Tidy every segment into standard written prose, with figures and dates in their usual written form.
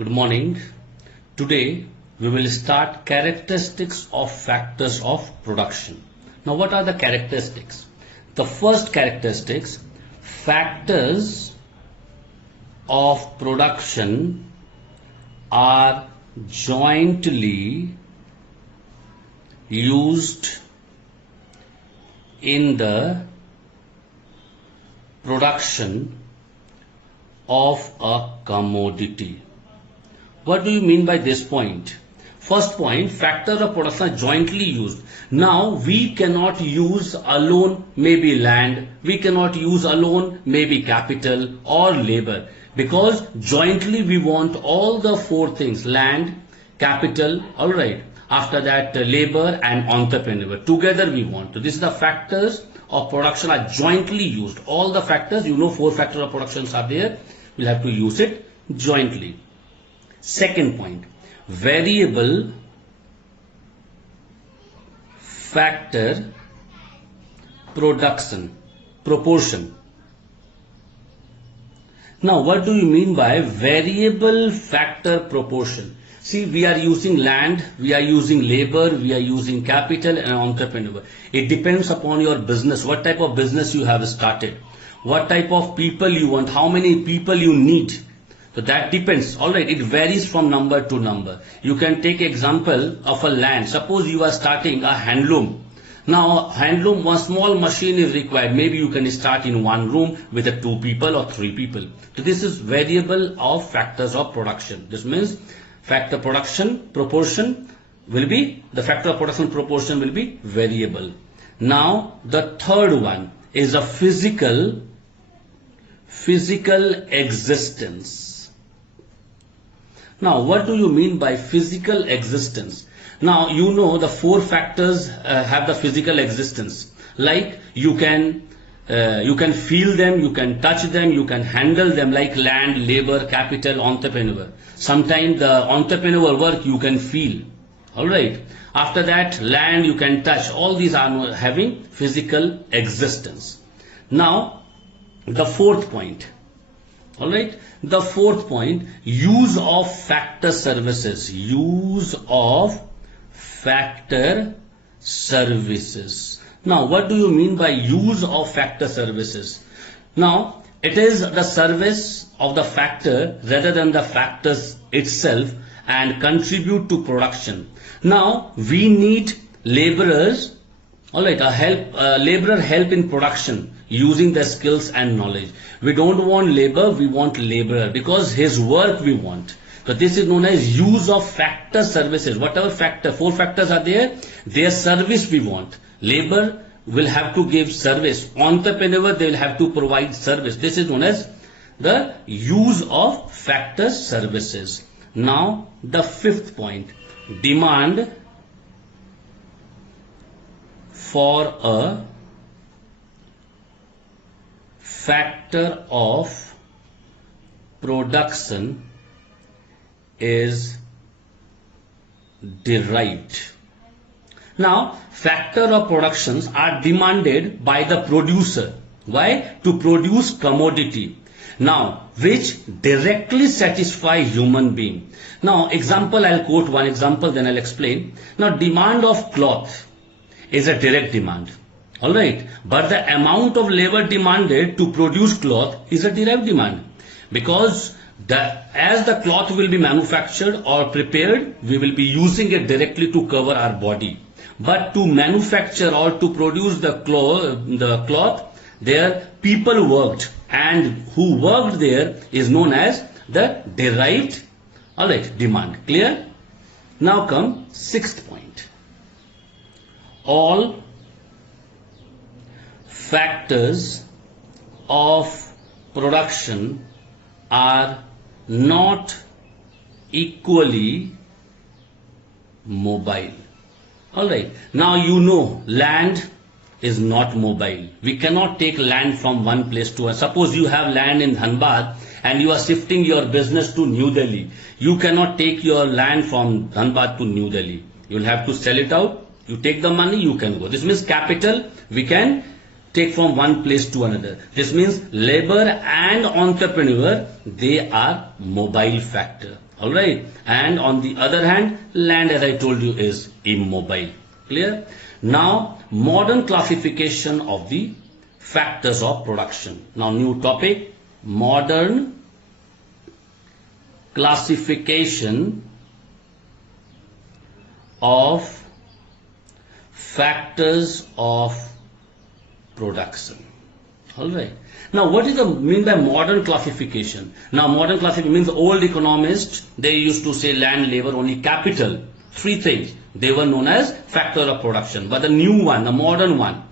Good morning. Today we will start characteristics of factors of production. Now what are the characteristics? The first characteristics, factors of production are jointly used in the production of a commodity. What do you mean by this point? First point, factors of production are jointly used. Now we cannot use alone maybe land, we cannot use alone maybe capital or labor, because jointly we want all the four things: land, capital, alright, after that labor and entrepreneur. Together we want. So this is the factors of production are jointly used. All the factors, you know, four factors of productions are there. We'll have to use it jointly. Second point, variable factor production proportion. Now what do you mean by variable factor proportion? See, we are using land, we are using labor, we are using capital and entrepreneur. It depends upon your business, what type of business you have started, what type of people you want, how many people you need. So that depends. Alright, it varies from number to number. You can take example of a land. Suppose you are starting a handloom. Now handloom, one small machine is required. Maybe you can start in one room with a 2 people or 3 people. So this is variable of factors of production. This means factor production proportion will be, the factor of production proportion will be variable. Now the third one is a physical existence. Now what do you mean by physical existence? Now you know the four factors have the physical existence. Like you can feel them, you can touch them, you can handle them, like land, labor, capital, entrepreneur. Sometimes the entrepreneur work you can feel. Alright. After that, land you can touch. All these are having physical existence. Now the fourth point. Alright. The fourth point, use of factor services. Use of factor services. Now what do you mean by use of factor services? Now it is the service of the factor rather than the factors itself and contribute to production. Now we need laborers, alright, laborer help in production using their skills and knowledge. We don't want labor, we want laborer, because his work we want. So this is known as use of factor services. Whatever factor, four factors are there, their service we want. Labor will have to give service. Entrepreneur, they will have to provide service. This is known as the use of factor services. Now the fifth point, demand for a factor of production is derived. Now factor of productions are demanded by the producer. Why? To produce commodity. Now which directly satisfy human being. Now example, I'll quote one example, then I'll explain. Now demand of cloth is a direct demand. Alright, but the amount of labor demanded to produce cloth is a derived demand, because as the cloth will be manufactured or prepared, we will be using it directly to cover our body. But to manufacture or to produce the cloth, there people worked, and who worked there is known as the derived, alright, demand. Clear? Now come sixth point. All factors of production are not equally mobile. Alright, now you know land is not mobile. We cannot take land from one place to another. Suppose you have land in Dhanbad and you are shifting your business to New Delhi. You cannot take your land from Dhanbad to New Delhi. You will have to sell it out. You take the money, you can go. This means capital we can take from one place to another. This means labor and entrepreneur, they are mobile factor. Alright, and on the other hand, land, as I told you, is immobile. Clear? Now, modern classification of the factors of production. Now, new topic, modern classification of factors of production. Alright. Now, what is the mean by modern classification? Now, modern classification means old economists, they used to say land, labor, only capital. Three things. They were known as factor of production. But the new one, the modern one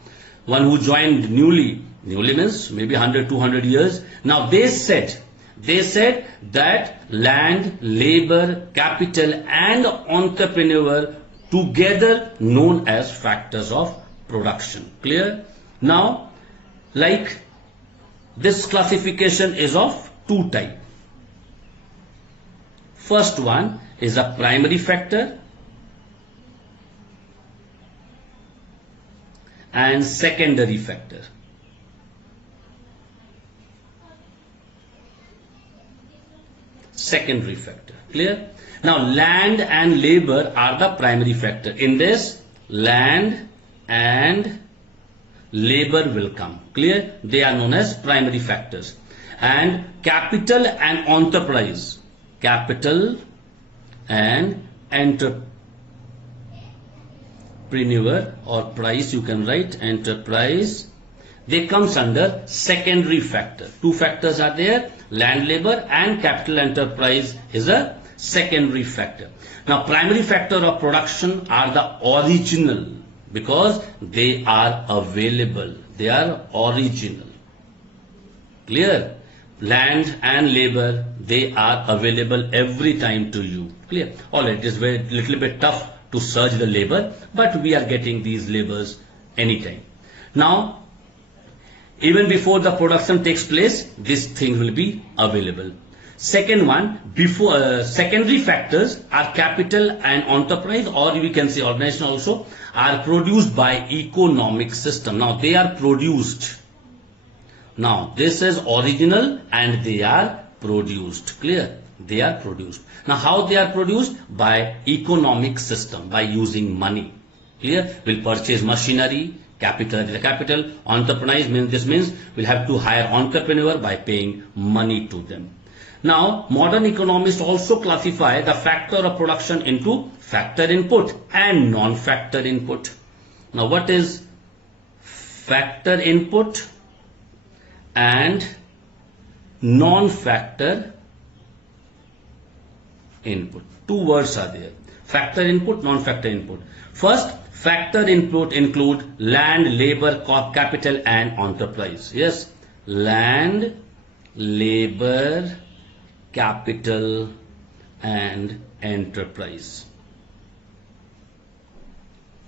who joined newly means maybe 100, 200 years. Now, they said that land, labor, capital and entrepreneur together known as factors of production. Clear? Now, like this classification is of two types. First one is a primary factor and secondary factor. Secondary factor. Clear? Now, land and labor are the primary factor. In this, land and labor will come. Clear? They are known as primary factors. And capital and enterprise. Capital and entrepreneur or price, you can write enterprise. They comes under secondary factor. Two factors are there. Land, labor and capital enterprise is a secondary factor. Now, primary factor of production are the original because they are available. They are original. Clear? Land and labor, they are available every time to you. Clear? Alright, it is very little bit tough to search the labor, but we are getting these labors anytime. Now, even before the production takes place, these things will be available. Second one, before secondary factors are capital and enterprise, or we can say organization also, are produced by economic system. Now, they are produced. Now, this is original and they are produced. Clear? They are produced. Now, how they are produced? By economic system, by using money. Clear? We'll purchase machinery, capital is the capital. Enterprise means, this means we'll have to hire entrepreneur by paying money to them. Now, modern economists also classify the factor of production into factor input and non-factor input. Now, what is factor input and non-factor input? Two words are there. Factor input, non-factor input. First, factor input include land, labor, capital and enterprise. Yes, land, labor, capital and enterprise.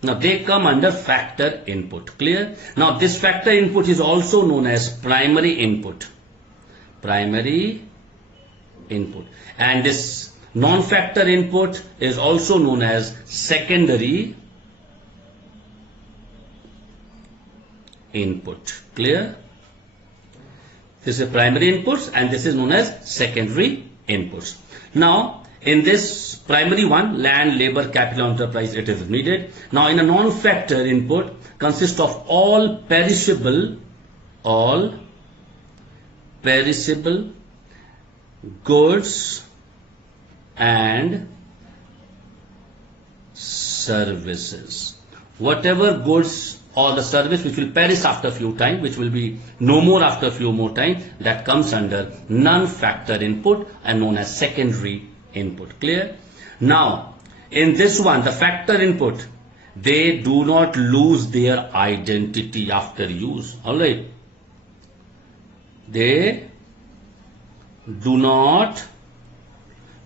Now, they come under factor input. Clear? Now, this factor input is also known as primary input. Primary input. And this non-factor input is also known as secondary input. Clear? This is primary inputs and this is known as secondary inputs. Now, in this primary one, land, labor, capital, enterprise, it is needed. Now, in a non-factor input consists of all perishable goods and services. Whatever goods or the service which will perish after a few time, which will be no more after a few more time, that comes under non-factor input and known as secondary input. Clear? Now, in this one, the factor input, they do not lose their identity after use. Alright? They do not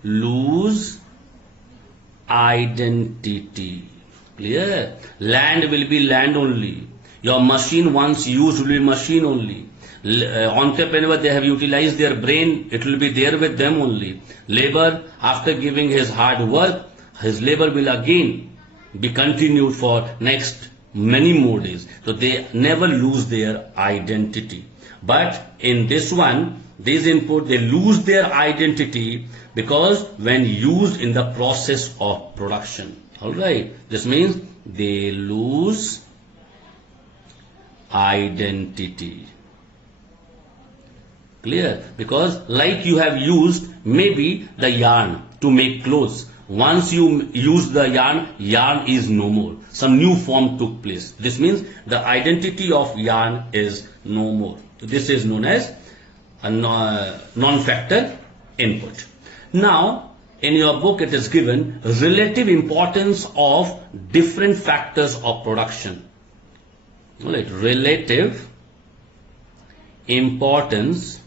lose identity. Clear? Land will be land only. Your machine once used will be machine only. Entrepreneur, they have utilized their brain, it will be there with them only. Labor, after giving his hard work, his labor will again be continued for next many more days. So they never lose their identity. But in this one, these input, they lose their identity because when used in the process of production. Alright, this means they lose identity. Clear? Because like you have used maybe the yarn to make clothes. Once you use the yarn, yarn is no more. Some new form took place. This means the identity of yarn is no more. So this is known as a non-factor input. Now, in your book it is given relative importance of different factors of production. Right, relative importance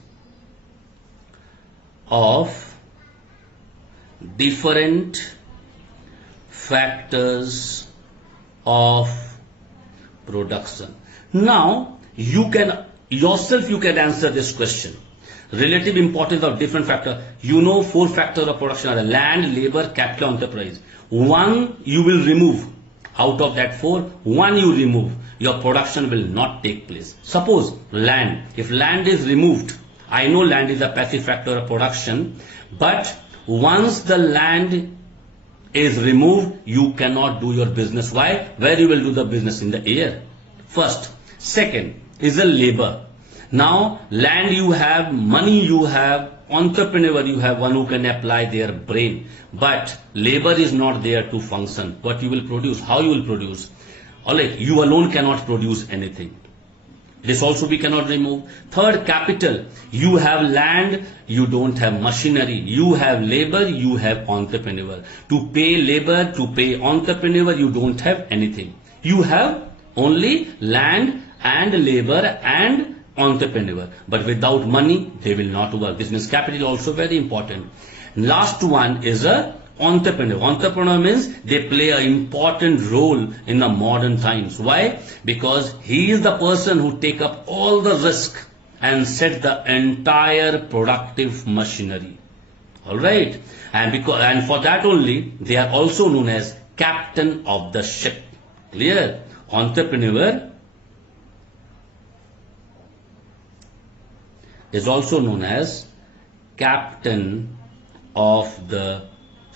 of different factors of production. Now you can yourself answer this question. Relative importance of different factors. You know 4 factors of production are the land, labor, capital, enterprise. One you will remove. Out of that 4, one you remove. Your production will not take place. Suppose land. If land is removed, I know land is a passive factor of production, but once the land is removed, you cannot do your business. Why? Where you will do the business? In the air. First. Second is the labor. Now land you have, money you have, entrepreneur you have, one who can apply their brain. But labor is not there to function. What you will produce? How you will produce? Alright, you alone cannot produce anything. This also we cannot remove. Third, capital. You have land, you don't have machinery. You have labor, you have entrepreneur. To pay labor, to pay entrepreneur, you don't have anything. You have only land and labor and entrepreneur. But without money, they will not work. This means capital is also very important. Last one is a entrepreneur. Entrepreneur means they play an important role in the modern times. Why? Because he is the person who take up all the risk and set the entire productive machinery. Alright? And for that only, they are also known as captain of the ship. Clear? Entrepreneur is also known as captain of the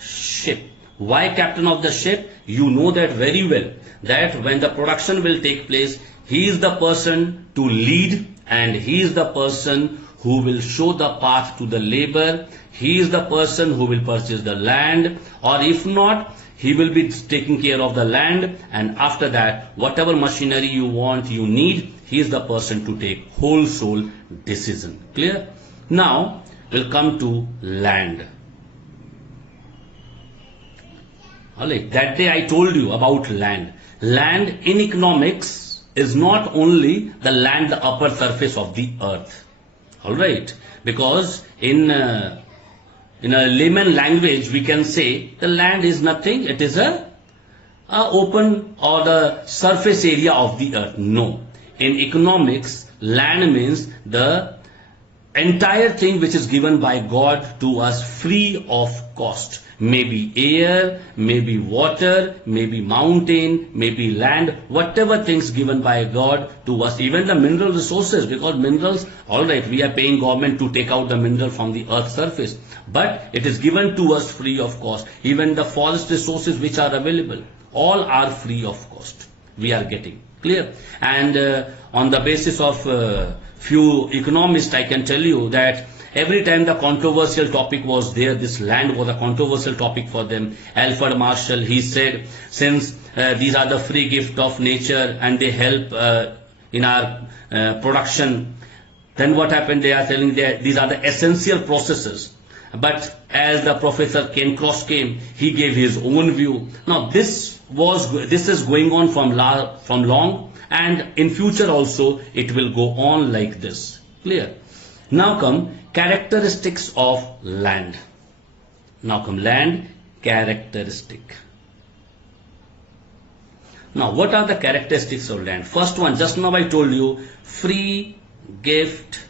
ship. Why captain of the ship? You know that very well, that when the production will take place, he is the person to lead and he is the person who will show the path to the labor. He is the person who will purchase the land, or if not, he will be taking care of the land, and after that whatever machinery you want, you need, he is the person to take whole soul decision. Clear? Now we'll come to land. Alright, that day I told you about land. Land in economics is not only the land, the upper surface of the earth. Alright, because in a layman language we can say the land is nothing, it is a open or the surface area of the earth. No, in economics land means the entire thing which is given by God to us free of cost. Maybe air, maybe water, maybe mountain, maybe land, whatever things given by God to us, even the mineral resources, because minerals, alright, we are paying government to take out the mineral from the earth's surface, but it is given to us free of cost. Even the forest resources which are available, all are free of cost. We are getting. Clear? And on the basis of few economists, I can tell you that every time the controversial topic was there, this land was a controversial topic for them. Alfred Marshall, he said, since these are the free gift of nature and they help in our production, then what happened? They are telling that these are the essential processes. But as the Professor Ken Cross came, he gave his own view. Now this is going on from long, and in future also it will go on like this. Clear? Now come characteristics of land. Now come land characteristic. Now what are the characteristics of land? First one, just now I told you, free gift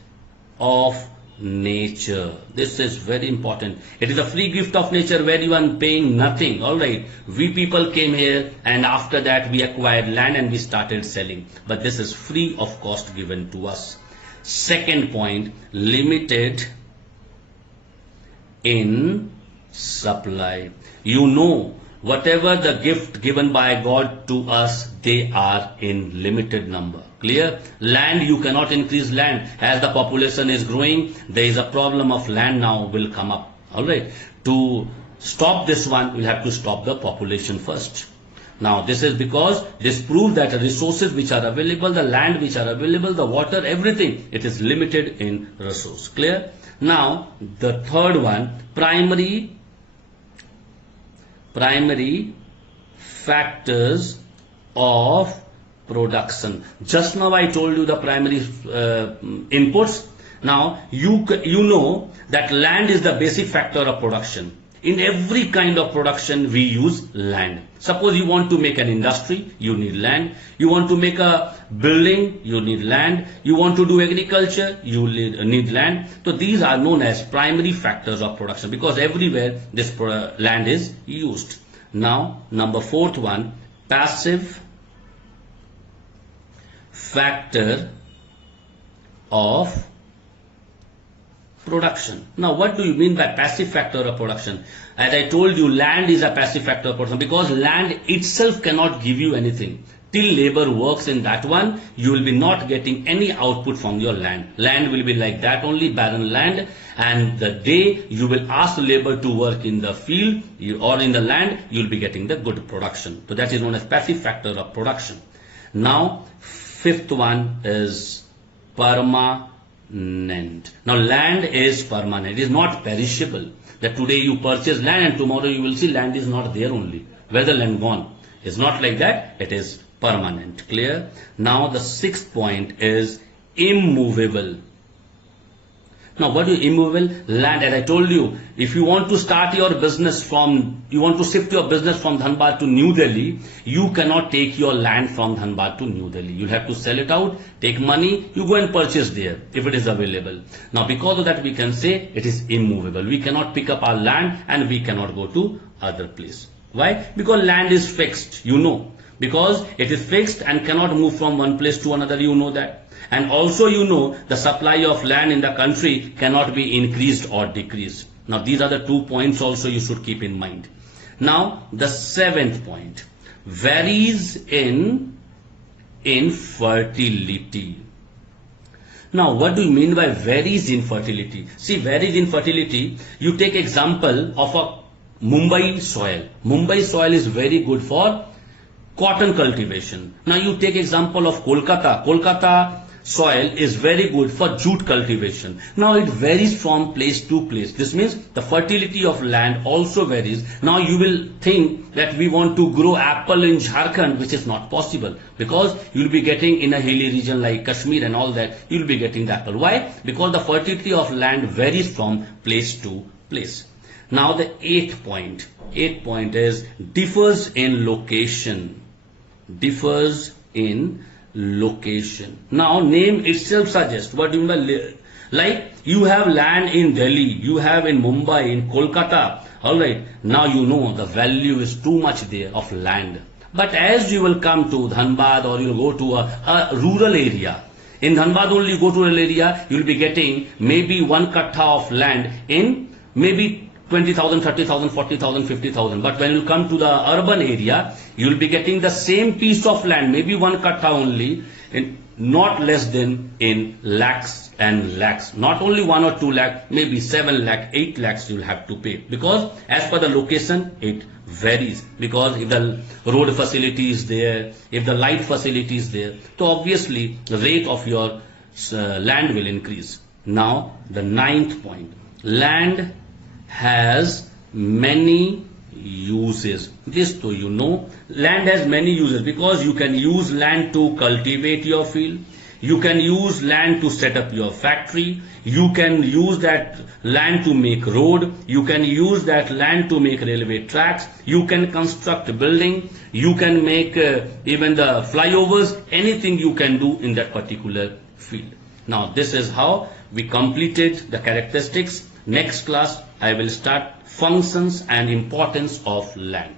of nature. This is very important. It is a free gift of nature where you are paying nothing. Alright, we people came here and after that we acquired land and we started selling. But this is free of cost given to us. Second point, limited in supply. You know, whatever the gift given by God to us, they are in limited number. Clear? Land, you cannot increase land. As the population is growing, there is a problem of land now will come up. Alright. To stop this one, we'll have to stop the population first. Now this is because this proves that the resources which are available, the land which are available, the water, everything, it is limited in resource. Clear? Now the third one, primary factors of production. Just now I told you the primary inputs. Now you know that land is the basic factor of production. In every kind of production we use land. Suppose you want to make an industry, you need land. You want to make a building, you need land. You want to do agriculture, you need land. So these are known as primary factors of production because everywhere this land is used. Now number fourth one, passive factor of production. Now what do you mean by passive factor of production? As I told you, land is a passive factor of production because land itself cannot give you anything. Till labor works in that one, you will be not getting any output from your land. Land will be like that only, barren land, and the day you will ask labor to work in the field or in the land, you will be getting the good production. So that is known as passive factor of production. Now fifth one is permanent. Now land is permanent, it is not perishable. That today you purchase land and tomorrow you will see land is not there only. Where the land gone? It's not like that, it is permanent. Clear? Now the sixth point is immovable. Now what is immovable? Land, as I told you, if you want to start your business you want to shift your business from Dhanbad to New Delhi, you cannot take your land from Dhanbad to New Delhi. You'll have to sell it out, take money, you go and purchase there if it is available. Now because of that we can say it is immovable. We cannot pick up our land and we cannot go to other place. Why? Because land is fixed, you know. Because it is fixed and cannot move from one place to another, you know that. And also you know the supply of land in the country cannot be increased or decreased. Now these are the 2 points also you should keep in mind. Now the seventh point, varies in fertility. Now what do you mean by varies in fertility? See, varies in fertility, you take example of a Mumbai soil. Mumbai soil is very good for cotton cultivation. Now you take example of Kolkata. Kolkata soil is very good for jute cultivation. Now it varies from place to place. This means the fertility of land also varies. Now you will think that we want to grow apple in Jharkhand, which is not possible because you will be getting in a hilly region like Kashmir and all that, you will be getting the apple. Why? Because the fertility of land varies from place to place. Now the eighth point is differs in location. Differs in location. Now name itself suggests what you mean. Like you have land in Delhi, you have in Mumbai, in Kolkata. Alright, now you know the value is too much there of land. But as you will come to Dhanbad or you will go to a rural area, in Dhanbad only you go to a rural area, you will be getting maybe 1 kattha of land in maybe 20,000, 30,000, 40,000, 50,000. But when you come to the urban area, you will be getting the same piece of land, maybe 1 kattha only, in not less than in lakhs and lakhs. Not only 1 or 2 lakh, maybe 7 lakh, 8 lakhs you will have to pay. Because as per the location, it varies. Because if the road facility is there, if the light facility is there, so obviously the rate of your land will increase. Now the ninth point, land has many uses. This too you know, land has many uses because you can use land to cultivate your field, you can use land to set up your factory, you can use that land to make road, you can use that land to make railway tracks, you can construct a building, you can make even the flyovers, anything you can do in that particular field. Now this is how we completed the characteristics. Next class I will start functions and importance of land.